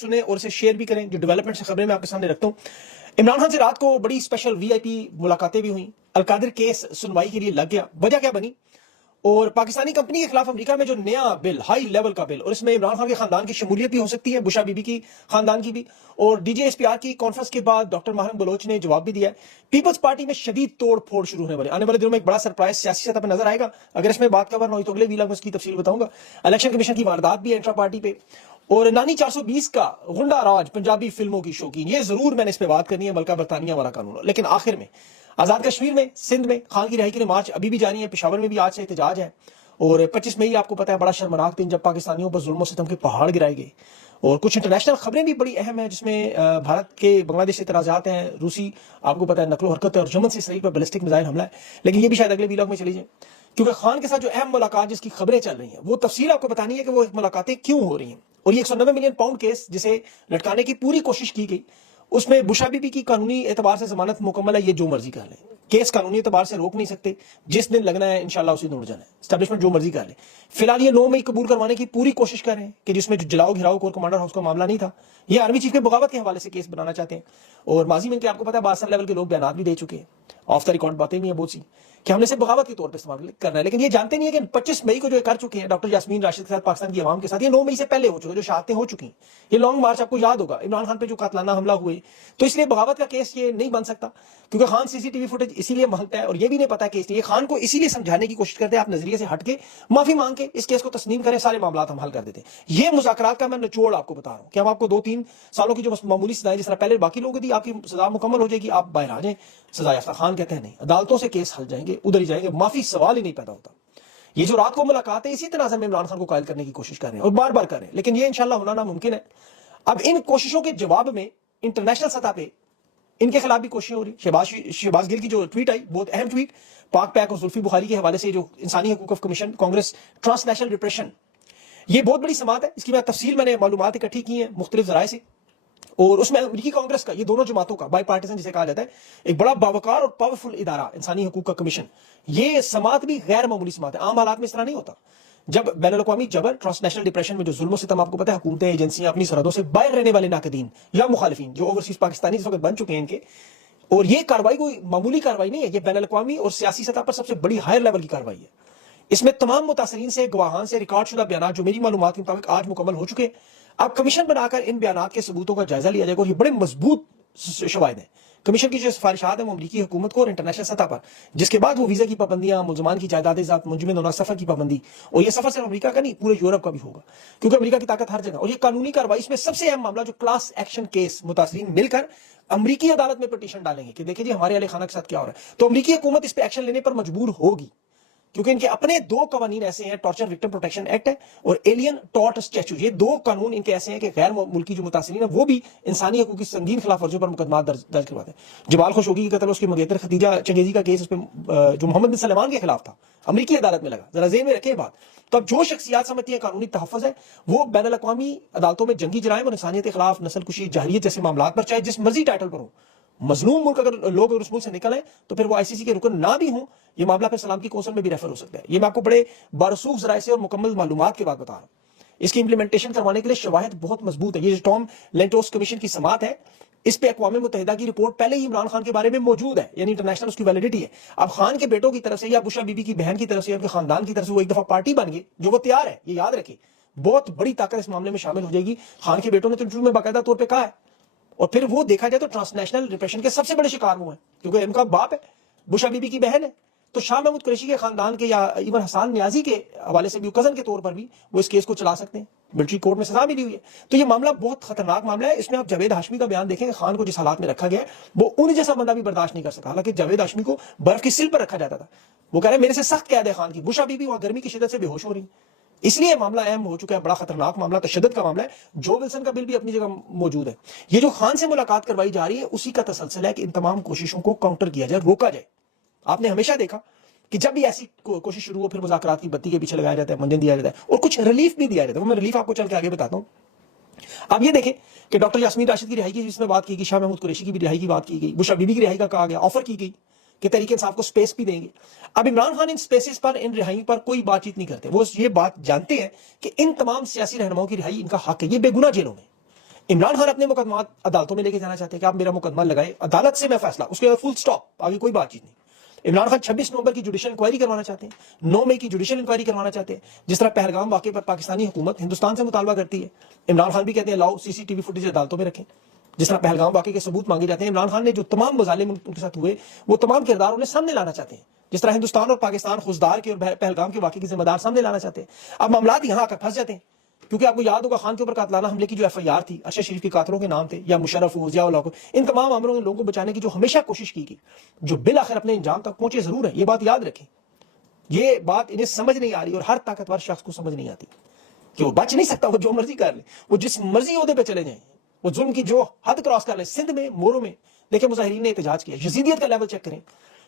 सुने और इसे शेयर भी करें। जो डेवलपमेंट से खबरें मैं आपके सामने रखता हूँ। इमरान खान से रात को बड़ी स्पेशल वीआईपी मुलाकातें भी हुई। अलकादिर केस सुनवाई के लिए लग गया। वजह क्या बनी? और पाकिस्तानी कंपनी के खिलाफ अमेरिका में जो नया बिल, हाई लेवल का बिल, और इसमें इमरान खान के खानदान की शमूलियत भी हो सकती है, बुशा बीबी की खानदान की भी। और डीजीएसपीआर की कॉन्फ्रेंस के बाद डॉक्टर माहिर बलोच ने जवाब भी दिया है। पीपल्स पार्टी में शदीद तोड़ फोड़ शुरू होने वाले, आने वाले दिनों में एक बड़ा सरप्राइज सियासी सतह पर नजर आएगा। अगर इसमें बात कवर ना हुई तो अगले वीलॉग में इसकी तफसील बताऊंगा। इलेक्शन कमीशन की वारदात भी है इंट्रा पार्टी पे, और नानी 420 का गुंडा राज पंजाबी फिल्मों की शौकीन, ये जरूर मैंने इस पे बात करनी है, मलका बरतानिया वाला कानून। लेकिन आखिर में आजाद कश्मीर में, सिंध में खान की रिहाई के लिए मार्च अभी भी जारी है। पेशावर में भी आज से एहतजाज है। और 25 मई आपको पता है बड़ा शर्मनाक दिन जब पाकिस्तानियों पर जुल्म सितम के पहाड़ गिराए गए। और कुछ इंटरनेशनल खबरें भी बड़ी अहम है, जिसमें भारत के बांग्लादेश से इतराजात हैं। रूसी आपको पता है नकलो हरकत है, और यमन से इसराइल पर बैलिस्टिक मिसाइल हमला है। लेकिन ये भी शायद अगले वीलॉग में चली जाए, क्योंकि खान के साथ जो अहम मुलाकात जिसकी खबरें चल रही हैं, वो तफसील आपको बतानी है कि वो मुलाकातें क्यों हो रही हैं। और ये 190 मिलियन पाउंड केस जिसे लटकाने की पूरी कोशिश की गई, उसमें बुशा बीबी की कानूनी एतबार से जमानत मुकम्मल है। ये जो मर्जी कर ले, केस कानूनी एतबार से रोक नहीं सकते। जिस दिन लगना है इंशाल्लाह उसी दिन उड़ जाना है। एस्टैब्लिशमेंट जो मर्जी कर ले। फिलहाल ये 9 मई कबूल करवाने की पूरी कोशिश कर रहे हैं कि जिसमें जो जलाओ घिराओ कोर कमांडर हाउस का मामला नहीं था, ये आर्मी चीफ के बगावत के हवाले से केस बनाना चाहते हैं। और माजी में आपको पता है 12 लेवल के लोग बयान भी दे चुके हैं। ऑफ द रिकॉर्ड बातें भी हैं बहुत सी कि हमने सिर्फ बगावत के तौर पर इस्तेमाल करना है। लेकिन ये जानते नहीं है कि 25 मई को जो कर चुके हैं डॉक्टर यास्मीन राशिद के साथ, पाकिस्तान की आवाम के साथ, ये 9 मई से पहले हो चुके, जो शहादतें हो चुकी हैं। ये लॉन्ग मार्च आपको याद होगा, इमरान खान पे जो कातलाना हमला हुए, तो इसलिए बगावत का केस ये नहीं बन सकता, क्योंकि खान सीसीटीवी फुटेज इसीलिए मांगता है। और ये भी नहीं पता केस ये खान को इसीलिए समझाने की कोशिश करते हैं, आप नजरिए से हटके माफी मांग के इस केस को तस्लीम करें, सारे मामला हम हल कर देते हैं। ये मुज़ाकरात का मैं निचोड़ आपको बता रहा हूं कि हम आपको 2-3 सालों की जो मामूली सजाएं, जिस तरह पहले बाकी लोगों की आपकी सजा मुकम्मल हो जाएगी, आप बाहर आ जाएं सजा याफ्ता। खान कहते हैं नहीं, अदालतों से केस हल जाएंगे, उधर ही जाएंगे, माफी सवाल ही नहीं पैदा होता। ये जो रात को मुलाकात है, इसी तनाज़ुर में इमरान खान को कायल करने की कोशिश कर रहे हैं और बार बार कर रहे हैं, लेकिन ये इंशाल्लाह होना नामुमकिन है। अब इन कोशिशों के जवाब में इंटरनेशनल सतह पे इनके खिलाफ भी कोशिशें हो रही। शहबाज गिल की जो ट्वीट आई, बहुत अहम ट्वीट, पाक पैक और जुल्फी बुखारी के हवाले से, जो इंसानी हकूक कमीशन कांग्रेस ट्रांसनेशनल रिप्रेशन, ये बहुत बड़ी समात है। इसकी मैं तफसील मैंने मालूमात इकट्ठी की है मुख्तलिफ जराए से। और उसमें अमेरिकी कांग्रेस का, ये दोनों जमातों का बाई पार्टीजन जिसे कहा जाता है, एक बड़ा बावकार और पावरफुल इदारा इंसानी हकूक का कमीशन, ये समात भी गैर मामूली समात है। आम हालात में इस तरह नहीं होता। जब बैनुल-अक़वामी जबर, ट्रांसनेशनल डिप्रेशन में जो जुल्म सितम आपको पता है, हुकूमतें, एजेंसियां, अपनी सरहदों से बाहर रहने वाले नाकदीन या मुखालिफिन जो ओवरसीज पाकिस्तानी इस वक्त बन चुके हैं इनके, और ये कार्रवाई कोई मामूली कार्रवाई नहीं है, ये बैनुल-अक़वामी और सियासी सतह पर सबसे बड़ी हायर लेवल की कार्रवाई है। इसमें तमाम मुतासरीन से, गवाहान से रिकॉर्ड शुदा बयान जो मेरी मालूमात के मुताबिक आज मुकम्मल हो चुके हैं। अब कमीशन बनाकर इन बयान के सबूतों का जायजा लिया जाएगा, और ये बड़े मजबूत शवाहिद हैं। कमीशन की जो सिफारिशात है वो अमरीकी हुकूमत को और इंटरनेशनल सतह पर, जिसके बाद वो वीजा की पाबंदियां, मुलजमान की जायदादें ज़ब्त, मुंजमिन होना, सफर की पाबंदी, और ये सफर सिर्फ अमेरिका का नहीं पूरे यूरोप का भी होगा, क्योंकि अमेरिका की ताकत हर जगह। और ये कानूनी कार्रवाई, इसमें सबसे अहम मामला जो क्लास एक्शन केस, मुतासरीन मिलकर अमरीकी अदालत में पिटीशन डालेंगे कि देखिए जी हमारे अली खाना के साथ क्या हो रहा है, तो अमरीकी हुकूमत इस पर एक्शन लेने पर मजबूर होगी, क्योंकि इनके अपने 2 कानून ऐसे हैं, टॉर्चर विक्टिम प्रोटेक्शन एक्ट है और एलियन टॉर्ट स्टैट्यूट। ये 2 कानून इनके ऐसे हैं कि गैर मुल्की जो मुतासिरीन है वो भी इंसानी हकूक की संगीन खिलाफ वर्जियों पर मुकदमा दर्ज करवाते हैं। जमाल खशोगी की कत्ल, उसकी मंगेतर खदीजा चंगेजी का केस, उसमें जो मोहम्मद बिन सलमान के खिलाफ था, अमरीकी अदालत में लगा। जरा ज़हन में रखें बात। तो अब जो शख्सियात समझती है कानूनी तहफ़्फ़ुज़ है, वो बैनुल-अक़वामी अदालतों में जंगी जराइम और इंसानियत के खिलाफ, नस्ल कुशी, जहरियत जैसे मामलों पर, चाहे जिस मर्जी टाइटल पर हो, मजलूम मुल्क अगर लोग उस मुल्क से निकल आए तो फिर वो आईसीसी के रुकन ना भी हों, ये मामला फिर सलामती कौंसिल में भी रेफर हो सकता है। ये मैं आपको बड़े बारसूख जराए से और मुकम्मल मालूमात के बाद बता रहा हूं। इसकी इंप्लीमेंटेशन करवाने के लिए शवाहिद बहुत मजबूत है। ये जो टॉम लेंटोस कमीशन की समात है, इस पे अक़वाम मुत्तहिदा की रिपोर्ट पहले ही इमरान खान के बारे में मौजूद है, यानी इंटरनेशनल उसकी वैलिडिटी है। अब खान के बेटों की तरफ से या बुशा बीबी की बहन की तरफ से, उनके खानदान की तरफ से वो एक दफा पार्टी बन गई, जो वो तैयार है, ये याद रखिए, बहुत बड़ी ताकत इस मामले में शामिल हो जाएगी। खान के बेटों ने तो इंटरव्यू में बाकायदा तौर पर कहा है। और फिर वो देखा जाए तो ट्रांसनेशनल रिप्रेशन के सबसे बड़े शिकार वो हैं, क्योंकि इनका बाप है, बुशा बीबी की बहन है। तो शाह महमूद कुरैशी के खानदान के या इवन हसन न्याजी के हवाले से भी, कजन के तौर पर भी वो इस केस को चला सकते हैं। मिलिट्री कोर्ट में सजा मिली हुई है। तो ये मामला बहुत खतरनाक मामला है। इसमें आप जावेद हाशमी का बयान देखेंगे, खान को जिस हालात में रखा गया वो उन जैसा बंदा भी बर्दाश्त नहीं कर सका। हालांकि जावेद हाशमी को बर्फ की सिल पर रखा जाता था, वो कह रहे मेरे से सख्त कैद है खान की। बुशा बीबी वहां गर्मी की शिद्दत से बेहोश हो रही, इसलिए मामला अहम हो चुका है, बड़ा खतरनाक मामला, तशद्दुद का मामला है। जो विल्सन का बिल भी अपनी जगह मौजूद है। ये जो खान से मुलाकात करवाई जा रही है उसी का तसलसल है कि इन तमाम कोशिशों को काउंटर किया जाए, रोका जाए। आपने हमेशा देखा कि जब भी ऐसी कोशिश शुरू हो फिर मुज़ाकरात की बत्ती के पीछे लगाया जाता है, मंजन दिया जाता है और कुछ रिलीफ भी दिया जाता है। वो मैं रिलीफ आपको चल के आगे बताता हूँ। अब ये देखें कि डॉक्टर यास्मीन राशिद की रिहाई की जिसमें बात की गई, शाह महमूद कुरैशी की भी रिहाई की बात की गई, बुशा बीबी की रिहाई का कहा गया, ऑफर की गई कि तहरीक इंसाफ को स्पेस भी देंगे। अब इमरान खान इन स्पेसेस पर, इन रिहाई पर कोई बातचीत नहीं करते। वो ये बात जानते हैं कि इन तमाम सियासी रहनुमाओं की रिहाई इनका हक है, ये बेगुनाह जेलों में। इमरान खान अपने मुकदमा अदालतों में लेके जाना चाहते हैं कि आप मेरा मुकदमा लगाए, अदालत से मैं फैसला, उसके बाद फुल स्टॉप, आगे कोई बातचीत नहीं। इमरान खान 26 नवंबर की जुडिशियल इंक्वायरी करवाना चाहते हैं, 9 मई की जुडिशियल इंक्वायरी करवाना चाहते हैं। जिस तरह पहलगाम वाकये पर पाकिस्तानी हुकूमत हिंदुस्तान से मुतालबा करती है, इमरान खान भी कहते हैं लाओ सीसीटीवी फुटेज अदालतों में रखें। जिस तरह पहलगाम वाकये के सबूत मांगे जाते हैं, इमरान खान ने जो तमाम मजालिम उनके साथ हुए वो तमाम किरदार उन्हें सामने लाना चाहते हैं। जिस तरह हिंदुस्तान और पाकिस्तान खुजदार के और पहलगाम के वाकये के जिम्मेदार सामने लाना चाहते हैं। अब मामला यहाँ आकर फंस जाते हैं, क्योंकि आपको याद होगा खान के ऊपर कातलाना हमले की जो एफआईआर थी, अरशद शरीफ के कातलों के नाम थे, या मुशर्रफ हो, जियाउल हक, इन तमाम मामलों में लोगों को बचाने की जो हमेशा कोशिश की गई, जो बिल आखिर अपने अंजाम तक पहुंचे जरूर है, ये बात याद रखें। ये बात इन्हें समझ नहीं आ रही और हर ताकतवर शख्स को समझ नहीं आती कि वो बच नहीं सकता, वो जो मर्जी कर ले, वो जिस मर्जी ओहदे पे चले जाए, वो जुल्म की जो हद क्रॉस कर ले। सिंध में, मोरों में देखें मुजाहिरीन ने एहतजाज किया, यजीदियत का लेवल चेक करें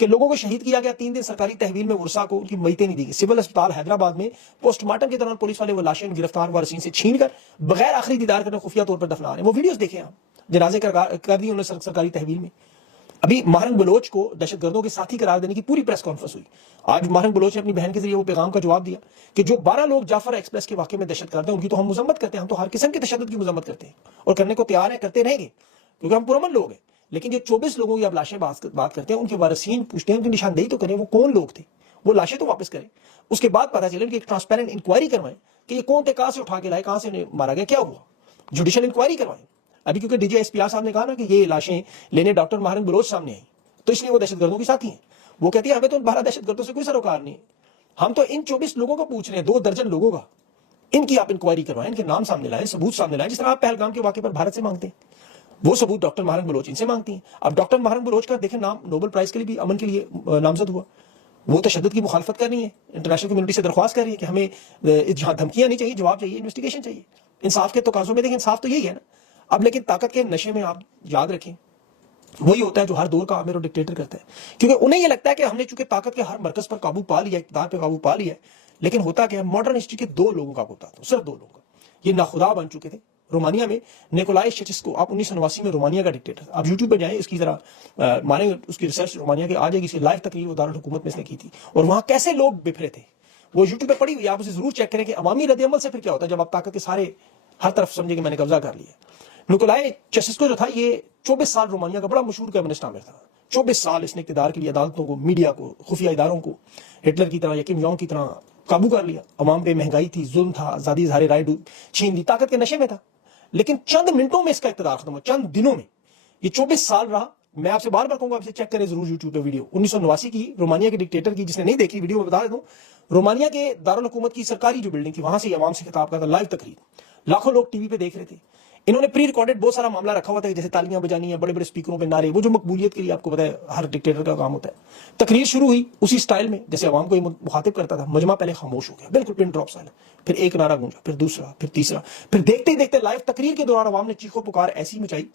कि लोगों को शहीद किया गया। 3 दिन सरकारी तहवील में वर्षा को उनकी मैतें नहीं दी गई। सिविल अस्पताल हैदराबाद में पोस्टमार्टम के दौरान पुलिस वाले वो लाशें गिरफ्तार वारसीन से छीन कर बगैर आखिरी दीदार करने खुफिया तौर पर दफना रहे हैं। वो वीडियोस देखें आप, जनाजे कर दी उन्होंने सरकारी तहवील में। अभी महरंग बलोच को दहशतगर्दों के साथी करार देने की पूरी प्रेस कॉन्फ्रेंस हुई। आज महरंग बलोच ने अपनी बहन के जरिए वो पैगाम का जवाब दिया कि जो 12 लोग जाफर एक्सप्रेस के वाकये में दहशतगर्द हैं, उनकी तो हम मजम्मत करते हैं, हम तो हर किस्म की तशद्दुद की मजम्मत करते हैं और करने को तैयार है, करते रहेंगे, क्योंकि हम पुरअमन लोग हैं। लेकिन ये 24 लोगों की आप लाशें बात करते हैं, उनके वारसीन पूछते हैं, उनकी निशानदेही तो करें, वो कौन लोग थे, वो लाशें तो वापस करें। उसके बाद पता चले कि एक ट्रांसपेरेंट इंक्वायरी करवाएं कि ये कौन थे, कहां से उठा के लाए, कहां से मारा गया, क्या हुआ, जुडिशियल इंक्वायरी करवाएं। अभी क्योंकि डीजी एसपीआर साहब ने कहा ना कि ये लाशें लेने डॉक्टर महरंग बलोच सामने आई, तो इसलिए वो दहशतगर्दों के साथी हैं। वो कहती है हमें तो 12 दहशतगर्दों से कोई सरोकार नहीं है, हम तो इन 24 लोगों को पूछ रहे हैं, 2 दर्जन लोगों का, इनकी आप इंक्वायरी करवाएं, इनके नाम सामने लाएं, सबूत सामने लाएं। जिस तरह आप पहलगाम के वाकये पर भारत से मांगते हैं, वो सबूत डॉक्टर महरंग बलोच इनसे मांगती हैं। अब डॉक्टर महरंग बलोच का देखें नाम नोबेल प्राइज के लिए भी, अमन के लिए नामजद हुआ। वो तशद्दुद की मुखालफत कर रही है, इंटरनेशनल कम्युनिटी से दरख्वास्त कर रही है कि हमें जहां धमकियां नहीं चाहिए, जवाब चाहिए, इन्वेस्टिगेशन चाहिए। इंसाफ के तकाज़ों में देखें, इंसाफ तो यही है ना। अब लेकिन ताकत के नशे में आप याद रखें, वही होता है जो हर दौर का आमिर और डिक्टेटर करता है, क्योंकि उन्हें यह लगता है कि हमने चूंकि ताकत के हर मरकज पर काबू पा लिया, इक़्तिदार पर काबू पा लिया है। लेकिन होता क्या है, मॉडर्न हिस्ट्री के 2 लोगों का होता था, सिर्फ 2 लोगों का। ये नाखुदा बन चुके थे। रोमानिया में निकोलाई शेचेस्को, आप 1989 में रोमानिया का डिक्टेटर, आप यूट्यूब पर जाएं, इसकी जरा माने उसकी रिसर्च रोमानिया की आ जाएगी, इसकी लाइव तकरीर वो दारुल हुकूमत में इसने की थी, और वहां कैसे लोग बिफरे थे वो यूट्यूब पे पड़ी हुई, आप उसे जरूर चेक करें कि अवामी रद्द-ए-अमल से फिर क्या होता है जब आप ताकत के सारे हर तरफ समझे कि मैंने कब्जा कर लिया। निकोलाई शेचेस्को जो था, ये 24 साल रोमानिया का बड़ा मशहूर कम्युनिस्ट आमिर था। 24 साल इसने इक़्तिदार के लिए अदालतों को, मीडिया को, खुफिया इदारों को हिटलर की तरह या किम जोंग की तरह काबू कर लिया। अवाम पे महंगाई थी, जुल्म था, आजादी इज़हार राय छीन ली, ताकत के नशे में था। लेकिन चंद मिनटों में इसका इक़्तिदार खत्म हुआ, चंद दिनों में। ये 24 साल रहा। मैं आपसे बार बार कहूंगा, आपसे चेक करें जरूर यूट्यूब पे वीडियो 1989 की रोमानिया के डिक्टेटर की, जिसने नहीं देखी वीडियो में बता दूं, रोमानिया के दारुल हुकूमत की सरकारी जो बिल्डिंग थी, वहां से अवाम से खिताब करता, लाइव तकरीर, लाखों लोग टीवी पे देख रहे थे। इन्होंने प्री रिकॉर्डेड बहुत सारा मामला रखा हुआ था, जैसे तालियां बजानी है, बड़े बड़े स्पीकरों पे नारे, वो जो मकबूलियत के लिए आपको पता है हर डिक्टेटर का काम होता है। तकरीर शुरू हुई उसी स्टाइल में जैसे अवाम को मुखातिब करता था। मजमा पहले खामोश हो गया, बिल्कुल पिन ड्रॉप साइलेंट, फिर एक नारा गूंजा, फिर दूसरा, फिर तीसरा, फिर देखते ही देखते लाइव तकरीर के दौरान अवाम ने चीखों पुकार ऐसी मचाई,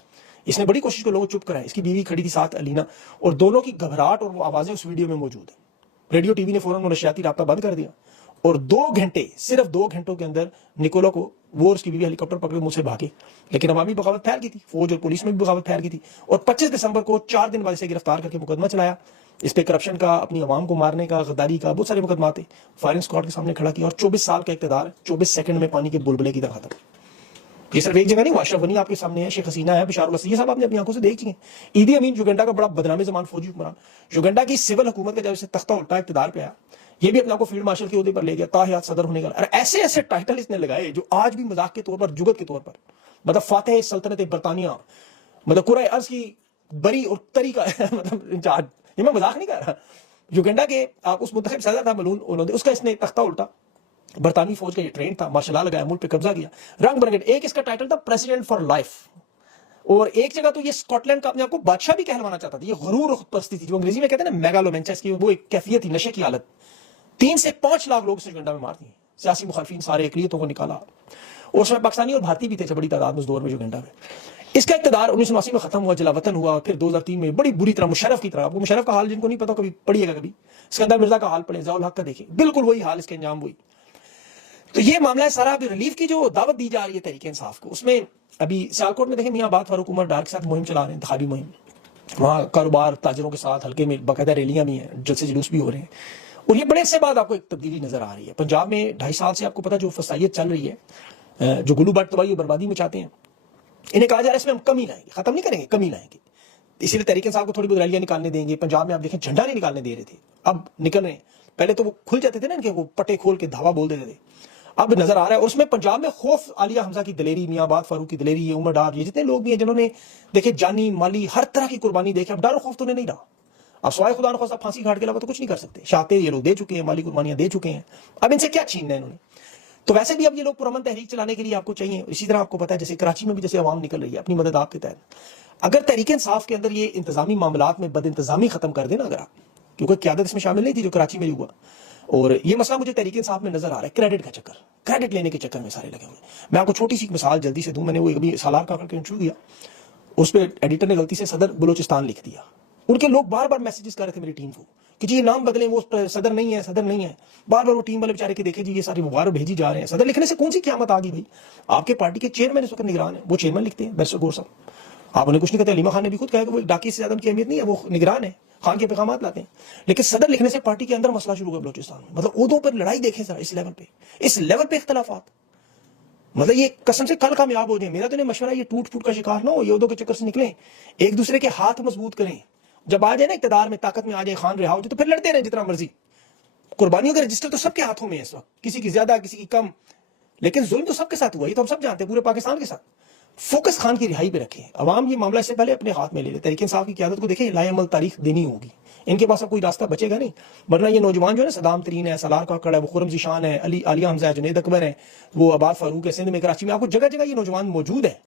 इसने बड़ी कोशिश की लोगों को चुप कराया। इसकी बीवी खड़ी थी साथ, अलीना, और दोनों की घबराहट और वो आवाजें उस वीडियो में मौजूद है। रेडियो टीवी ने फौरन नशियाती राब्ता बंद कर दिया, और 2 घंटे, सिर्फ 2 घंटों के अंदर निकोला को, वो उसकी बीवी हेलीकॉप्टर पकड़े मुंह से भागे। लेकिन अवामी बगावत फैल गई थी, फौज और पुलिस में भी बगावत फैल गई थी, और 25 दिसंबर को 4 दिन बाद इसे गिरफ्तार करके मुकदमा चलाया। इस पे करप्शन का, अपनी अवाम को मारने का, गद्दारी का, बहुत सारे मुकदमा थे। फायरिंग स्क्वाड के सामने खड़ा किया, और 24 साल का इक़्तिदार 24 सेकंड में पानी के बुलबुले की तरह खत्म। ये सिर्फ एक जगह नहीं हुआ, अशरफ गनी आपके सामने है, शेख हसीना है, बशार ये सब आपने अपनी आंखों से देखी है। ईदी अमीन युगांडा का बड़ा बदनामी जमान फौजी हुक्मरान, युगांडा की सिविल हुकूमत का जब इसे तख्ता उल्टा इक़्तिदार पे आया, ये भी अपने आप को फील्ड मार्शल के ओहदे पर ले गया, ताहयात सदर होने का। और ऐसे ऐसे टाइटल इसने लगाए जो आज भी मजाक के तौर पर, जुगत के तौर पर, मतलब फातेह सल्तनत बरतानिया, मतलब कुराए अर्ज की बरी और तरी का मतलब इंचार्ज। ये मैं मजाक नहीं कर रहा। युगांडा के उस मुंतखब सदर था मलून ओलोंदे, उसका इसने तख्ता उल्टा, बरतानी फौज का ये ट्रेन था, मार्शल लॉ लगाया, मुल्क पे कब्जा किया, रंग बरंगे। एक इसका टाइटल था प्रेसिडेंट फॉर लाइफ, और एक जगह तो ये स्कॉटलैंड का अपने आप को बादशाह भी कहलवाना चाहता था। ये गुरूर और खुदपरस्ती थी, जो अंग्रेजी में कहते हैं ना मेगालोमेंचस की, वो एक कैफियत थी, नशे की हालत। 3 से 5 लाख लोग इस युगांडा में मार दिए, सियासी मुखालफिन सारे अकलियतों को निकाला, और उसमें पाकिस्तानी और भारतीय भी थे बड़ी तादाद में उस दौर में युगांडा में। इसका इक़्तिदार 1989 में खत्म हुआ, जलावतन हुआ, फिर 2003 में बड़ी बुरी तरह मुशर्रफ की तरह, आपको मुशर्रफ का हाल जिनको नहीं पता कभी पढ़िएगा, कभी सिकंदर मिर्जा का हाल पढ़े, ज़ियाउल हक का देखें, बिल्कुल वही हाल, इसके अंजाम वही। तो ये मामला है सारा। अभी रिलीफ की जो दावत दी जा रही है तहरीक इंसाफ को, उसमें अभी सियालकोट में देखें मियां बात फारूक उमर डार के साथ मुहिम चला रहे हैं, इंतखाबी मुहिम, वहाँ कारोबार ताजरों के साथ हल्के में बाकायदा रैलियां भी हैं, जलसे जुलूस भी हो रहे हैं, और ये बड़े से बाद आपको एक तब्दीली नजर आ रही है। पंजाब में 2.5 साल से आपको पता जो फसाइयत चल रही है, जो गुलू बाट तबाही और बर्बादी में चाहते हैं, इन्हें कहा जा रहा है इसमें हम कमी लाएंगे, खत्म नहीं करेंगे, कमी लाएंगे। इसीलिए तहरीक इंसाफ को थोड़ी बहुत रैलियां निकालने देंगे। पंजाब में आप देखें झंडा नहीं निकालने दे रहे थे, अब निकल रहे हैं। पहले तो वो खुल जाते थे ना इनके, वो पटे खोल के धावा बोल देते थे, अब नजर आ रहा है। उसमें पंजाब में खौफ, आलिया हमजा की दलेरी, मियांबाद फारूक की दलेरी, उमर डार, ये जितने लोग भी हैं जिन्होंने देखे जानी माली हर तरह की कुर्बानी देखे, अब डर और खौफ तो उन्हें नहीं रहा। अब सवाए खुदा न फांसी घाट के अलावा तो कुछ नहीं कर सकते। शाते ये लोग दे चुके हैं, माली कुर्बानियां दे चुके हैं, अब इनसे क्या छीनना है इन्होंने। तो वैसे भी अब ये लोग पुरअमन तहरीक चलाने के लिए आपको चाहिए। इसी तरह आपको पता है जैसे कराची में भी जैसे अवाम निकल रही है अपनी मदद आपके तहत, अगर तहरीक इंसाफ के अंदर ये इंतजामी मामलात में बद इंतजामी खत्म कर देना अगर आप, क्योंकि क्यादत इसमें शामिल नहीं थी जो कराची में हुआ, और ये मसला मुझे तहरीक इंसाफ में नजर आ रहा है, क्रेडिट का चक्कर, क्रेडिट लेने के चक्कर में सारे लगे हुए। मैं आपको छोटी सी मिसाल जल्दी से दूं, मैंने वो अभी सालार का इंटरव्यू दिया, उस पर एडिटर ने गलती से सदर बलोचिस्तान लिख दिया। उनके लोग बार बार मैसेजेस कर रहे थे मेरी टीम को कि जी ये नाम बदलें, वो सदर नहीं है, सदर नहीं है। बार बार वो टीम वाले बेचारे के देखे जी ये सारी मुबारक भेजी जा रहे हैं। सदर लिखने से कौन सी क़यामत आ गई भाई? आपके पार्टी के चेयरमैन इस वक्त निगरान है, वो चेयरमैन लिखते हैं, बैरिस्टर गौर साहब। आप उन्हें कुछ नहीं कहते। अलीमा खान ने भी खुद कहा कि वो डाकी से ज्यादा उनकी अहमियत नहीं है, वो निगरान है, खान के पैगाम लाते हैं। लेकिन सदर लिखने से पार्टी के अंदर मसला शुरू हुआ बलोचिस्तान में। मतलब उहदों पर लड़ाई देखें सर, इस लेवल पे इख्तलाफात, मतलब ये कसम से कल कामयाब हो जाए। मेरा तो नहीं मशवरा, ये टूट फूट का शिकार ना हो, ये उहदों के चक्कर से निकलें, एक दूसरे के हाथ मजबूत करें। जब आ जाए ना इक्तदार में, ताकत में आ जाए, खान रिहा हो जाए, तो फिर लड़ते रहे जितना मर्जी। कुर्बानियों का रजिस्टर तो सबके हाथों में है इस वक्त, किसी की ज्यादा किसी की कम, लेकिन जुल्म तो सबके साथ हुआ, ये तो हम सब जानते हैं, पूरे पाकिस्तान के साथ। फोकस खान की रिहाई पे रखें। अवाम ये मामला इससे पहले अपने हाथ में ले ले। तहरीक इंसाफ की क़यादत को देखें, लाएअमल तारीख देनी होगी, इनके पास अब कोई रास्ता बचेगा नहीं। वरना ये नौजवान जो है ना, सदाम तरीन है, सलार काकड़ है, वो खुरम ज़ीशान है, आलिया हमजा है, जुनैद अकबर है, वो आबाद फारूक है, सिंध में, कराची में, आपको जगह जगह ये नौजवान मौजूद है।